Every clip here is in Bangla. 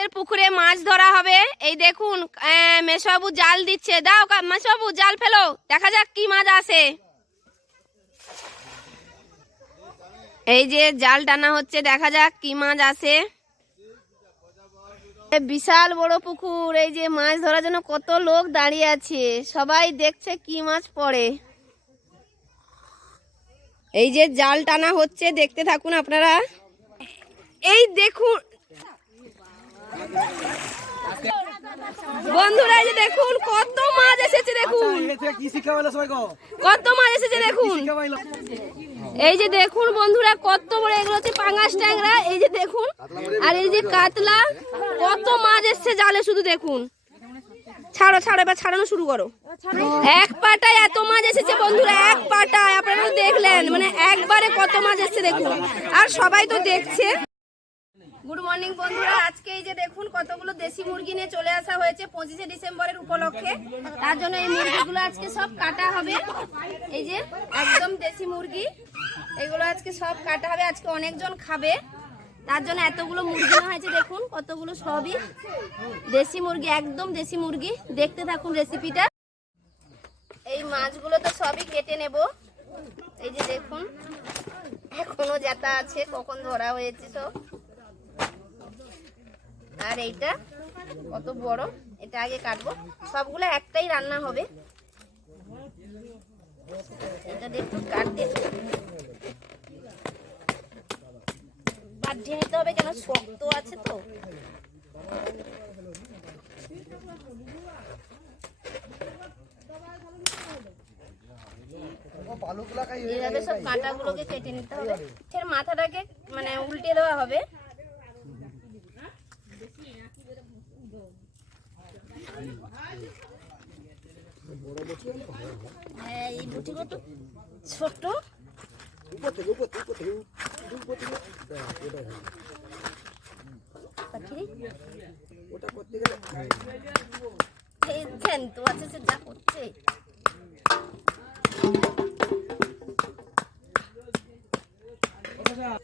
আমাদের পুকুরে মাছ ধরা হবে। এই দেখুন আহ, মেসবাবু জাল দিচ্ছে। দাও মেসবাবু জাল ফেলো। দেখা যাক কি মাছ আসে। এই যে জাল টানা হচ্ছে দেখা যাক কি মাছ আসে। বিশাল বড় পুকুর। এই যে মাছ ধরার জন্য কত লোক দাঁড়িয়ে আছে। সবাই দেখছে কি মাছ পড়ে। এই যে জাল টানা হচ্ছে দেখতে থাকুন আপনারা। এই দেখুন বন্ধুরা এই যে দেখুন কত মাছ এসেছে দেখুন। কো কত মাছ এসেছে দেখুন। এই যে দেখুন বন্ধুরা কত বড় এগুলো হচ্ছে পাঙাশ ট্যাংরা। এই যে দেখুন আর এই যে কাতলা কত মাছ এসছে জালে শুধু দেখুন। ছাড়ো ছাড়ো এবার ছাড়ানো শুরু করো। এক পাটায় এত মাছ এসেছে বন্ধুরা এক পাটায় আপনারা দেখলেন মানে একবারে কত মাছ এসেছে দেখুন। আর সবাই তো দেখছে। গুড মর্নিং বন্ধুরা। আজকে এই যে দেখুন, কতগুলো দেশি মুরগি নিয়ে চলে আসা হয়েছে পঁচিশে ডিসেম্বরের উপলক্ষে। তার জন্য এই মুরগিগুলো আজকে সব কাটা হবে। এই যে একদম দেশি মুরগি, এগুলো আজকে সব কাটা হবে। আজকে অনেকজন খাবে। তার জন্য এতগুলো মুরগি হয়েছে, দেখুন, কতগুলো সবই দেশি মুরগি, একদম দেশি মুরগি। দেখতে থাকুন রেসিপিটা এই মাছগুলো তো সবই কেটে নেব। এই যে দেখুন, এখনও যেটা আছে, কখন ধরা হয়েছে সব। আর এইটা কত বড়? এটা আগে কাটবো। সবগুলো একটাই রান্না হবে। এটা দেখুন কাটতে বাধ্য নিতে হবে কেন? শক্ত আছে তো। সব কাঁটাগুলোকে কেটে নিতে হবে। এর মাথাটাকে মানে উল্টে দেওয়া হবে। হ্যাঁ, এই তো আছে সে যা করছে।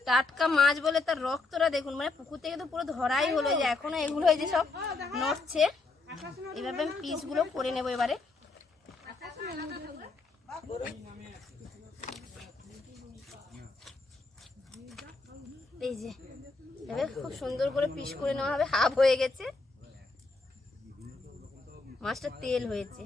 টাটকা মাছ বলে তার রক্তটা দেখুন মানে পুকুর থেকে তো পুরো ধরাই হলো যে এখনও এগুলো যে সব নড়ছে। এভাবে আমি পিসগুলো করে নেব এবারে। এই যে এবার খুব সুন্দর করে পিস করে নেওয়া হবে, হাফ হয়ে গেছে। মাছটা তেল হয়েছে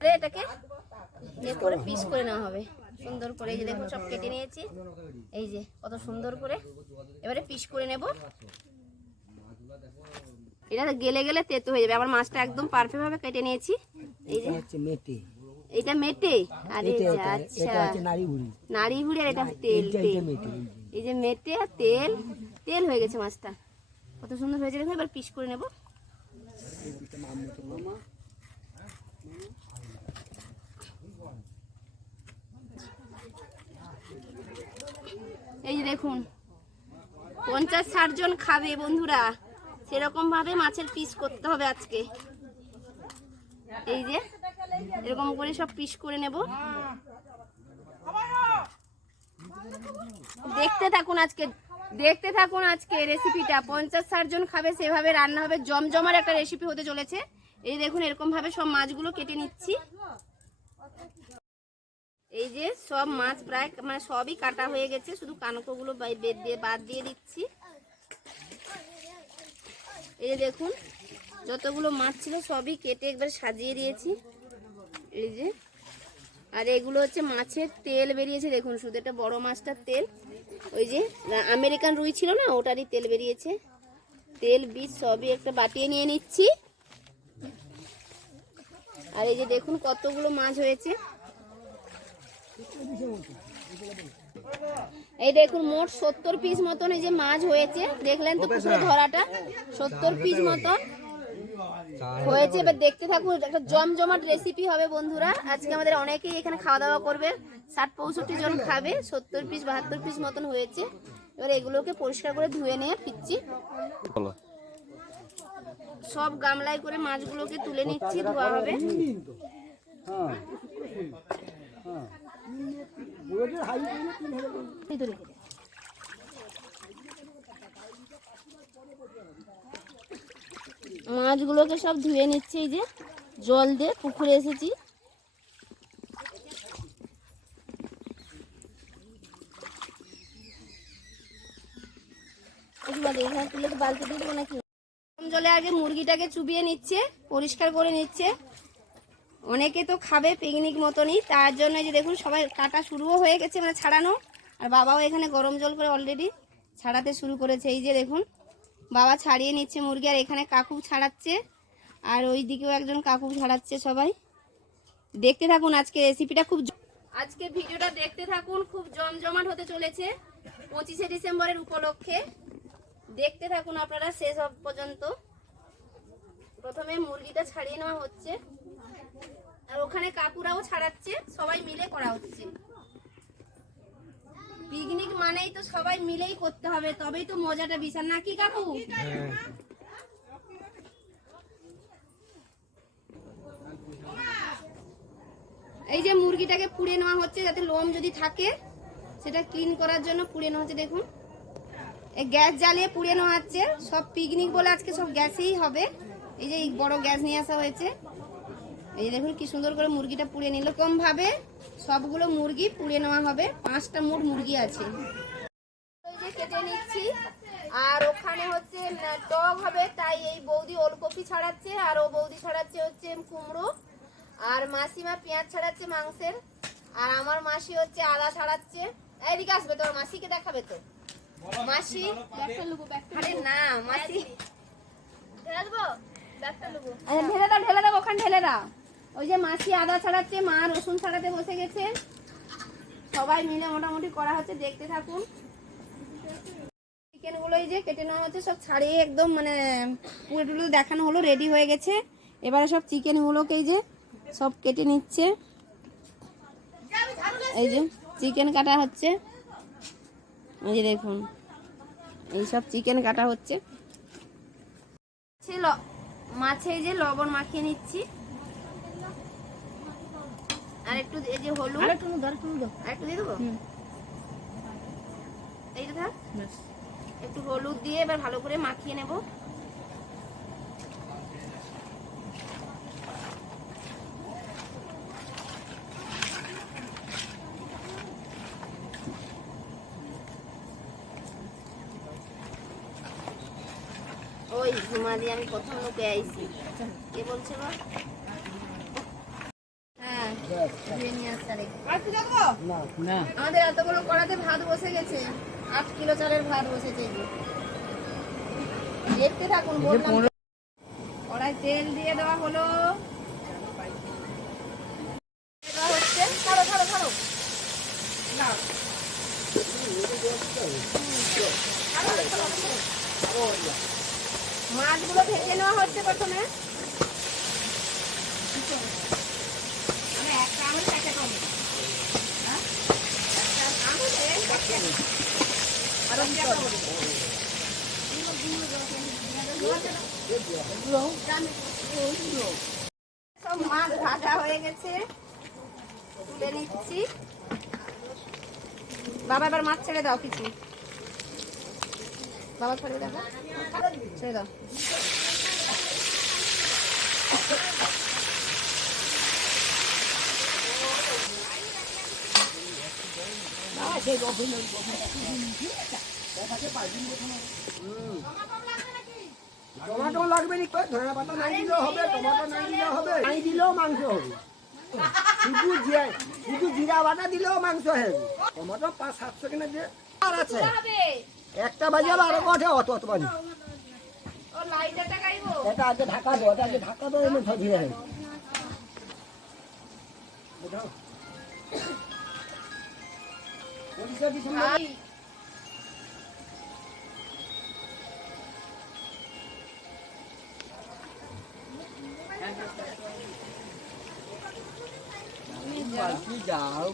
এবারে এটাকে এ করে পিস করে নেওয়া হবে। সুন্দর করে এই যে দেখুন সব কেটে নিয়েছি। এই যে কত সুন্দর করে। এবারে পিস করে নেব। এটা গেলে গেলে তেতো হয়ে যাবে। আবার মাছটা একদম পারফেক্ট ভাবে কেটে নিয়েছি। এই যে। মেটে। এটা মেটে? আরে আচ্ছা। হচ্ছে নারী বুড়ি নাড়ি ভুড়ি। আর এটা তেল তেল। এই যে। মেটে আর তেল। তেল হয়ে গেছে মাছটা। কত সুন্দর হয়েছে। দেখুন এবার পিস করে নেব। এই যে দেখুন, পঞ্চাশ ষাট জন খাবে বন্ধুরা। সেরকম ভাবে মাছের পিস করতে হবে আজকে। এই যে, এরকম করে সব পিস করে নেব। দেখতে থাকুন আজকে, দেখতে থাকুন আজকে রেসিপিটা পঞ্চাশ ষাট জন খাবে, সেভাবে রান্না হবে। জমজমার একটা রেসিপি হতে চলেছে। এই দেখুন, এরকম ভাবে সব মাছগুলো কেটে নিচ্ছি। এই যে সব মাছ প্রায় মানে সবই কাটা হয়ে গেছে, শুধু কানকোগুলো বাদ দিয়ে দিচ্ছি। এই যে দেখুন, যতগুলো মাছ ছিল সবই কেটে একবার সাজিয়ে দিয়েছি। এই যে, আর এগুলো হচ্ছে মাছের তেল বেরিয়েছে, দেখুন শুধু এটা বড় মাছটার তেল। ওই যে আমেরিকান রুই ছিল না, ওটারই তেল বেরিয়েছে। তেল, বীজ সবই একটা বাটিয়ে নিয়ে নিচ্ছি। আর এই যে দেখুন কতগুলো মাছ হয়েছে। এই দেখুন মোট সত্তর পিস মতন এই যে মাছ হয়েছে। দেখলেন তো পুকুরে ধরাটা? সত্তর পিস মতন হয়েছে? এবার দেখতে থাকুন একটা জমজমাট রেসিপি হবে বন্ধুরা। আজকে আমাদের অনেকেই এখানে খাওয়া দাওয়া করবে। ষাট পঁয়ষট্টি জন খাবে। সত্তর পিস বাহাত্তর পিস মতন হয়েছে। এবার এগুলোকে পরিষ্কার করে ধুয়ে নিয়ে ফিরছি। সব গামলায় করে মাছগুলোকে তুলে নিচ্ছি ধোয়া হবে। রেখে দে। মাছগুলোকে সব ধুয়ে নিচ্ছে, এই যে জল দিয়ে পুকুরে এসেছি। বালতি দিয়ে দেবো নাকি? জলে আগে মুরগিটাকে চুবিয়ে নিচ্ছে, পরিষ্কার করে নিচ্ছে। অনেকে তো খাবে পিকনিক মতনই, তার জন্য যে দেখুন সবাই কাটা শুরুও হয়ে গেছে মানে ছাড়ানো, আর বাবাও এখানে গরম জল করে অলরেডি ছাড়াতে শুরু করেছে। এই যে দেখুন, বাবা ছাড়িয়ে নিচ্ছে মুরগি, আর এখানে কাকু ছাড়াচ্ছে, আর ওই দিকেও একজন কাকু ছাড়াচ্ছে সবাই। দেখতে থাকুন আজকে রেসিপিটা খুব আজকে ভিডিওটা দেখতে থাকুন, খুব জমজমাট হতে চলেছে পঁচিশে ডিসেম্বরের উপলক্ষে। দেখতে থাকুন আপনারা, শেষ পর্যন্ত। প্রথমে মুরগিটা ছাড়িয়ে নেওয়া হচ্ছে। আর ওখানে কাকুরাও ছাড়াচ্ছে, সবাই মিলে করা হচ্ছে। পিকনিক মানেই তো সবাই মিলেই করতে হবে, তবেই তো মজাটা বিশাল। নাকি কাকু? এই যে মুরগিটাকে পুড়ে নেওয়া হচ্ছে, যাতে লোম যদি থাকে, সেটা ক্লিন করার জন্য পুড়ে নেওয়া হচ্ছে, দেখুন। এই গ্যাস জ্বালিয়ে পুড়ে নেওয়া হচ্ছে, সব পিকনিক বলে আজকে সব গ্যাসেই হবে। এই যে বড় গ্যাস নিয়ে আসা হয়েছে। এই যে দেখুন কি সুন্দর করে মুরগিটা পুড়ে নিল। কম ভাবে সবগুলো মুরগি পুড়ে নেওয়া হবে। পাঁচটা মোট মুরগি আছে। এই যে কেটে নিচ্ছি। আর ওখানে হচ্ছে টক হবে তাই এই বৌদি ওলকপি ছাড়াচ্ছে আর ও বৌদি ছাড়াচ্ছে হচ্ছে কুমড়ো। আর মাসিমা পেঁয়াজ ছাড়াচ্ছে মাংসের। আর আমার মাসি হচ্ছে আদা ছাড়াচ্ছে। এদিকে আসবে তোর মাসিকে দেখাবে তো। মাসি আরে না মাসি। ঢেলে দেবো? আচ্ছা, ঢেলে দাও ঢেলে দাও ওখানে ঢেলে দাও। ওই যে মাসি আদা ছাড়াচ্ছে, মা রসুন ছাড়াতে বসে গেছে। সবাই মিলে মোটামুটি করা হচ্ছে, দেখতে থাকুন। চিকেনগুলো এই যে কেটে নেওয়া হচ্ছে, সব ছাড়িয়ে একদম মানে পুরো টুলো দেখানো হলো রেডি হয়ে গেছে। এবারে সব চিকেন গুলোকে এই যে সব কেটে নিচ্ছে। এই যে চিকেন কাটা হচ্ছে। এই যে দেখুন, এই সব চিকেন কাটা হচ্ছে। মাছে যে লবণ মাখিয়ে নিচ্ছি। আর একটু এই যে হলুদ। আর একটু আর একটু দিয়ে দেবো? এই থাক। একটু হলুদ দিয়ে এবার ভালো করে মাখিয়ে নেব। ওই ঘুমা দিয়ে আমি প্রথম লোকে আইছি। কে বলছে বা হ্যাঁ কড়াতে ভাত বসে গেছে। আট কিলো চালের ভাত বসেছে দেখতে থাকুন কড়াই তেল দিয়ে দেওয়া হলো। হচ্ছে। ছাড়ো ছাড়ো ছাড়ো। মাছগুলো ভেজে নেওয়া হচ্ছে প্রথমে। সব মাছ হয়ে গেছে। তুলে বাবা, এবার মাছ ছেড়ে দাও কিছু। বাবা, ছেড়ে দাও। ছেড়ে দাও। টমেটো লাগবে নি ধনে পাতা নাই দিলেও হবে টমেটো নাই দিলেও হবে। নাই দিলেও মাংস হবে। শুধু শুধু জিরা বাটা দিলেও মাংস হবে। টমেটো পাঁচ সাতশো কিনা যে আর আছে। একটা বাজে বারো কঠে অত অত বাজে। এটা আগে ঢাকা দো এটা আগে ঢাকা দো এমনি ধরে হবে যাও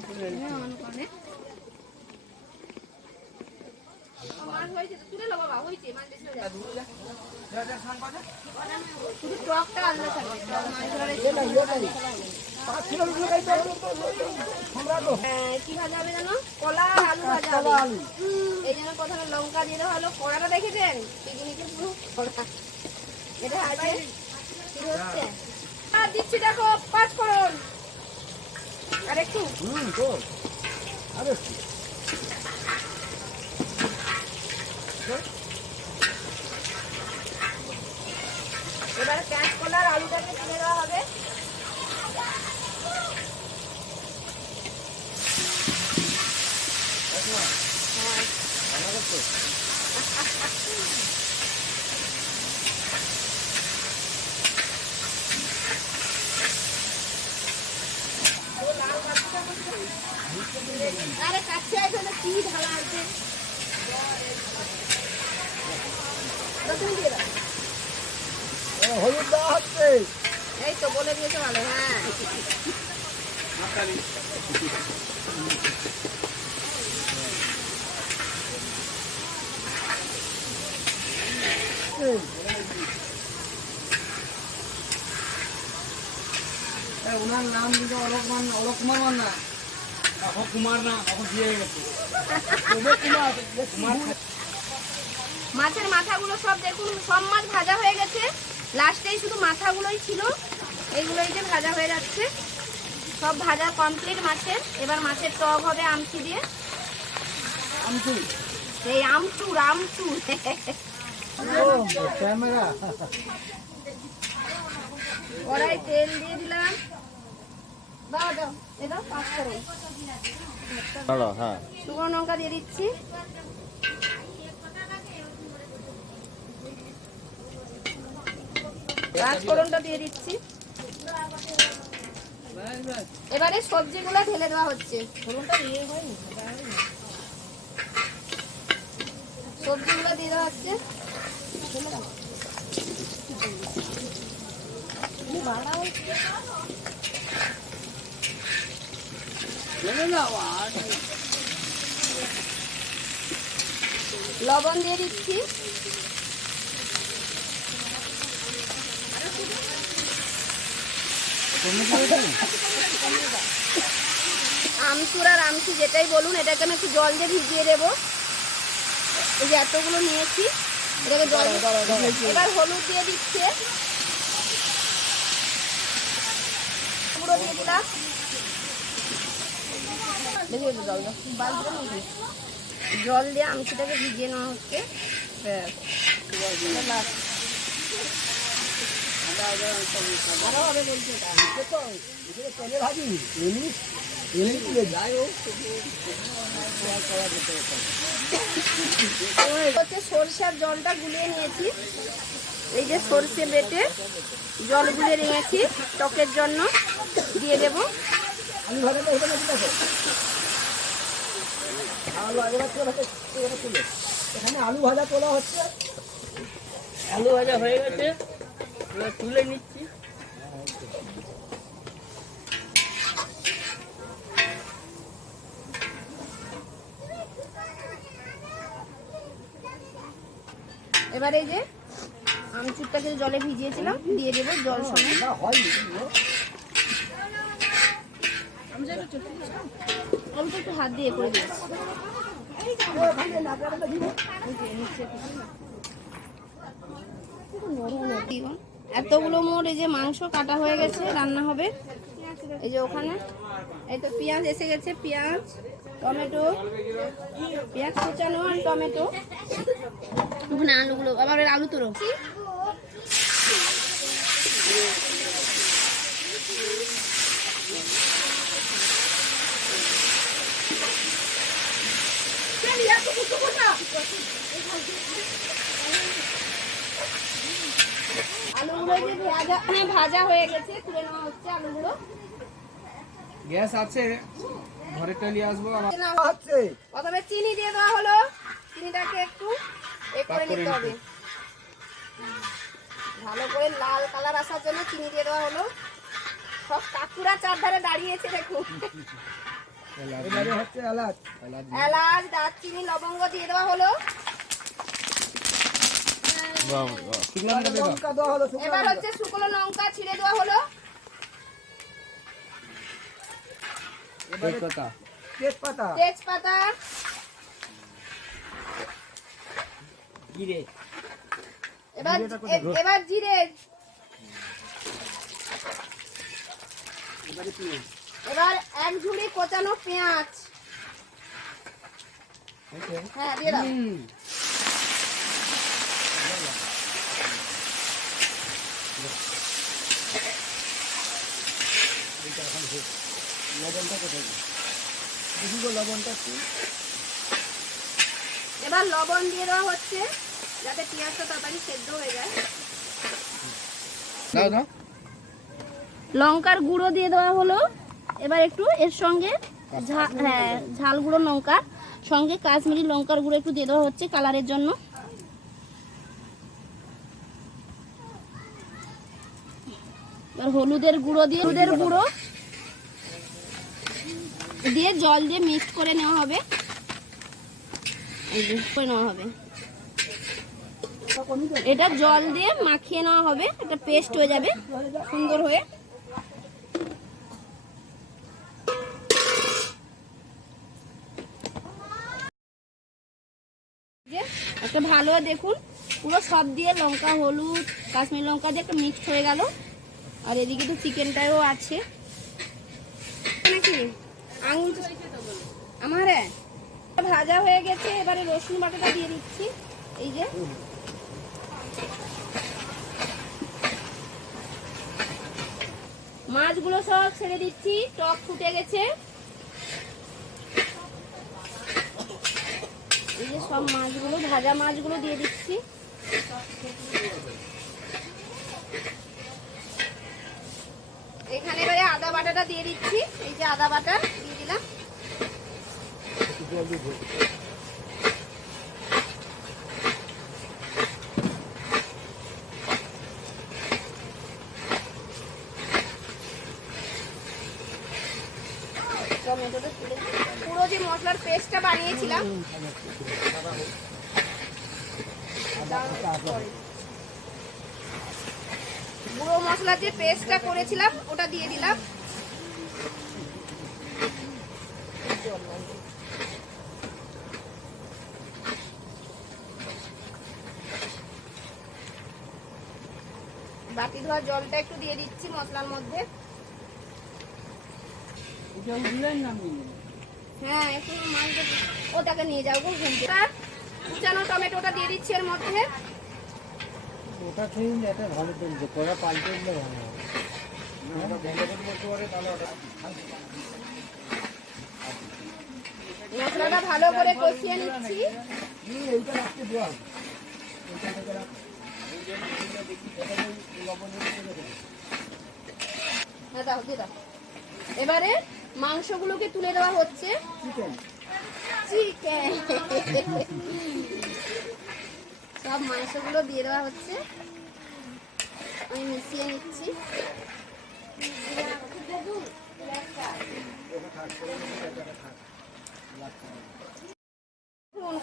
আমার হয়েছে তুলে লো বাবা হয়েছে মানে শুধু টকটা আলাদা থাকবে কি ভালো হবে জানো? কলা আলু ভাজা। হবে। এই জন্য প্রথমে লঙ্কা দিয়ে দেওয়া হলো। কড়াটা দেখেছেন? পিকনিকে পুরো কড়া এটা আছে। হচ্ছে। আর দিচ্ছি দেখো পাঁচ ফোড়ন। আর একটু। হুম তো। আরে এবার পেঁয়াজ কলা আর আলুটাকে তুলে দেওয়া হবে আরে কাছে এখানে কি ঢালা আছে? হলুদ দেওয়া এই তো বলে দিয়েছে ভালো হ্যাঁ। ওনার নাম দিকে অলোক মান মান না। কুমার না দিয়ে গেছে মাছের মাথাগুলো সব দেখুন সব মাছ ভাজা হয়ে গেছে। লাস্টেই শুধু মাথাগুলোই ছিল। এইগুলোই যে ভাজা হয়ে যাচ্ছে। সব ভাজা কমপ্লিট মাছের। এবার মাছের টক হবে আমচি দিয়ে। আমটু এই আমচুর আমচুর। ক্যামেরা কড়াই তেল দিয়ে দিলাম। দাও দাও এ পাঁচ ফোড়ন ভালো হ্যাঁ। শুকনো লঙ্কা দিয়ে দিচ্ছি। পাঁচফোড়নটা দিয়ে দিচ্ছি। এবারে সবজিগুলো ঢেলে দেওয়া হচ্ছে। সবজিগুলো দিয়ে দেওয়া হচ্ছে। লবণ দিয়ে দিচ্ছি। আমচুর আর আমচি যেটাই বলুন, এটাকে আমি একটু জল দিয়ে ভিজিয়ে দেবো। এই যে এতগুলো নিয়েছি। এবার হলুদ দিয়ে দিচ্ছে। পুরো দিয়ে দিলাম। জল দিয়ে আমচিটাকে ভিজিয়ে নেওয়া হচ্ছে। আরও হবে বলছি। হচ্ছে সরষের জলটা গুলিয়ে নিয়েছি। এই যে সরষে বেটে জল গুলিয়ে নিয়েছি। টকের জন্য দিয়ে দেব। এখানে আলু ভাজা তোলা হচ্ছে। আলু ভাজা হয়ে গেছে। তুলে নিচ্ছি। এবার এই যে আমচুরটাকে জলে ভিজিয়েছিলাম, দিয়ে দেবো জল সঙ্গে। অল্প একটু হাত দিয়ে করে দিয়েছি। এতগুলো মোট এই যে মাংস কাটা হয়ে গেছে, রান্না হবে। এই যে ওখানে। এই তো পেঁয়াজ এসে গেছে, পেঁয়াজ, টমেটো, পেঁয়াজ কুচানো আর টমেটো। ওখানে আলুগুলো আবার আলু তোলো। আলুগুলো যে ভাজা ভাজা হয়ে গেছে তুলে নেওয়া হচ্ছে আলুগুলো। গ্যাস আছে ঘরে নিয়ে আসব প্রথমে চিনি দিয়ে দেওয়া হলো চিনিটাকে একটু এ করে নিতে হবে। ভালো করে লাল কালার আসার জন্য চিনি দিয়ে দেওয়া হলো। সব কাকুরা চারধারে দাঁড়িয়েছে দেখুন। এলাচ। এলাচ। দারচিনি লবঙ্গ দিয়ে দেওয়া হলো। লঙ্কা দেওয়া হলো শুকনো এবার লঙ্কা। হচ্ছে শুকনো লঙ্কা ছিঁড়ে দেওয়া হলো। তেজপাতা। তেজপাতা। জিরে। এবার এবার জিরে। এবার এক ঝুড়ি কোচানো পেঁয়াজ। হ্যাঁ দিয়ে দাও। লবণটা এবার লবণ দিয়ে দেওয়া হচ্ছে। যাতে পেঁয়াজটা তাড়াতাড়ি সেদ্ধ হয়ে যায়। দাও দাও। লঙ্কার গুঁড়ো দিয়ে দেওয়া হলো। এবার একটু এর সঙ্গে হ্যাঁ ঝাল গুঁড়ো লঙ্কা সঙ্গে কাশ্মীরি লঙ্কার গুঁড়ো একটু দিয়ে দেওয়া হচ্ছে কালারের জন্য। হলুদের গুঁড়ো দিয়ে হলুদের গুঁড়ো দিয়ে জল দিয়ে মিক্স করে নেওয়া হবে। এই করে নেওয়া হবে। এটা জল দিয়ে মাখিয়ে নেওয়া হবে। এটা পেস্ট হয়ে যাবে সুন্দর হয়ে। একটা ভালো দেখুন পুরো সব দিয়ে লঙ্কা হলুদ কাশ্মীর লঙ্কা দিয়ে একটা মিক্সড হয়ে গেল। আর এদিকে তো চিকেনটাও আছে। নাকি আঙুল আমার হ্যাঁ, ভাজা হয়ে গেছে এবারে রসুন বাটাটা দিয়ে দিচ্ছি। এই যে মাছগুলো সব ছেড়ে দিচ্ছি, টক ফুটে গেছে। এই যে সব মাছগুলো, ভাজা মাছগুলো দিয়ে দিচ্ছি। এখানে এবারে আদা বাটাটা দিয়ে দিচ্ছি, এই যে আদা বাটা দিয়ে দিলাম টমেটোটা তুলে পুরো যে মশলার পেস্টটা বানিয়েছিলাম। গুঁড়ো মশলা যে পেস্টটা করেছিলাম, ওটা দিয়ে দিলাম। বাটি ধোয়া জলটা একটু দিয়ে দিচ্ছি মশলার মধ্যে। এটা দিলেন না হ্যাঁ একটু ওটাকে নিয়ে যাও গো ঘুমতে কুচানো টমেটোটা দিয়ে দিচ্ছি এর মধ্যে। ওটা খেয়ে এটা ভালো চলছে কড়া পাল্টে দিলে ভালো হবে। মশলাটা ভালো করে কষিয়ে নিচ্ছি। হ্যাঁ এবারে মাংসগুলোকে তুলে দেওয়া হচ্ছে। চিকেন সব মাংসগুলো দিয়ে দেওয়া হচ্ছে। আমি মিশিয়ে নিচ্ছি।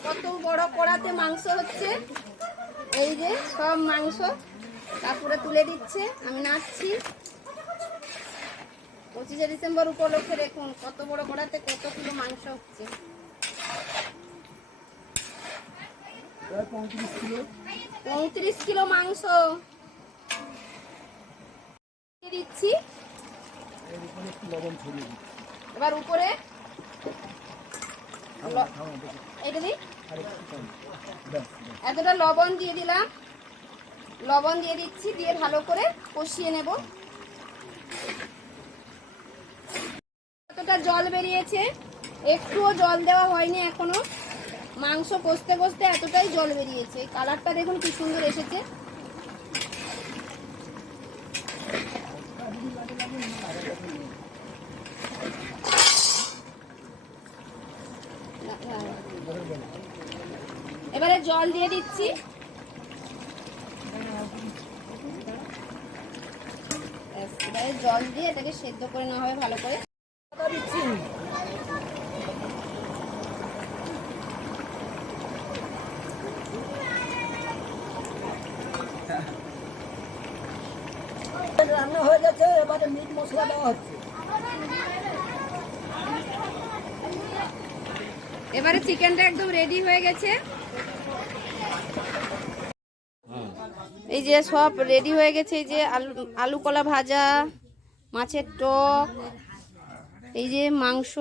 কত বড় কড়াতে মাংস হচ্ছে। এই যে সব মাংস। তারপরে তুলে দিচ্ছে। আমি নাচছি পঁচিশে ডিসেম্বর উপলক্ষে দেখুন, কত বড় কড়াতে কত কিলো মাংস হচ্ছে। পঁয়ত্রিশ কিলো মাংস। দিচ্ছি। এবার উপরে। এতটা লবণ দিয়ে দিলাম। লবণ দিয়ে দিচ্ছি, দিয়ে ভালো করে কষিয়ে নেব। কতটা জল বেরিয়েছে? একটুও জল দেওয়া হয়নি এখনও। মাংস কষতে কষতে এতটাই জল বেরিয়েছে। কালারটা দেখুন কি সুন্দর এসেছে। এবারে জল দিয়ে দিচ্ছি। এবারে জল দিয়ে এটাকে সেদ্ধ করে নেওয়া হবে ভালো করে। মিট মশলা দেওয়া হচ্ছে। এবারে চিকেনটা একদম রেডি হয়ে গেছে। এই যে সব রেডি হয়ে গেছে, এই যে আলু আলু কলা ভাজা, মাছের টক, এই যে মাংস।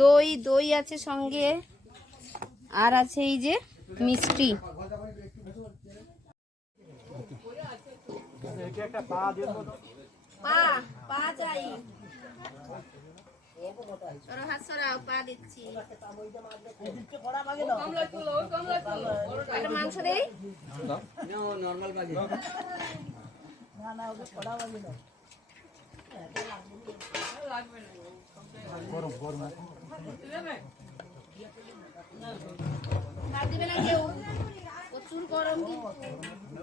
দই দই আছে সঙ্গে, আর আছে এই যে মিষ্টি। পা পা চাই। সরো হাত সরাও পা দিচ্ছি। মাংস দেই? ভাত দিবে না কেউ। প্রচুর গরম কিন্তু।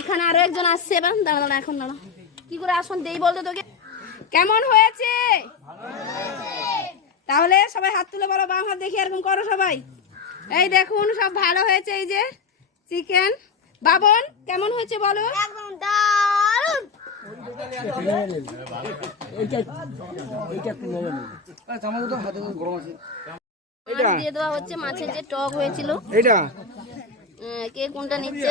এখানে আরও একজন আসছে এবার। দাঁড়া দাঁড়া এখন দাঁড়া। কি করে আসন দেই বলতো তোকে? কেমন হয়েছে? তাহলে সবাই হাত তুলে বলো বাম হাত দেখি এরকম করো সবাই। এই দেখুন সব ভালো হয়েছে এই যে। চিকেন। বাবন কেমন হয়েছে বলো? দিয়ে দেওয়া হচ্ছে মাছের যে টক হয়েছিল। এটা কে কোনটা নিচ্ছে।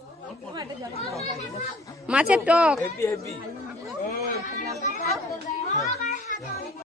মাছের টক। হেভি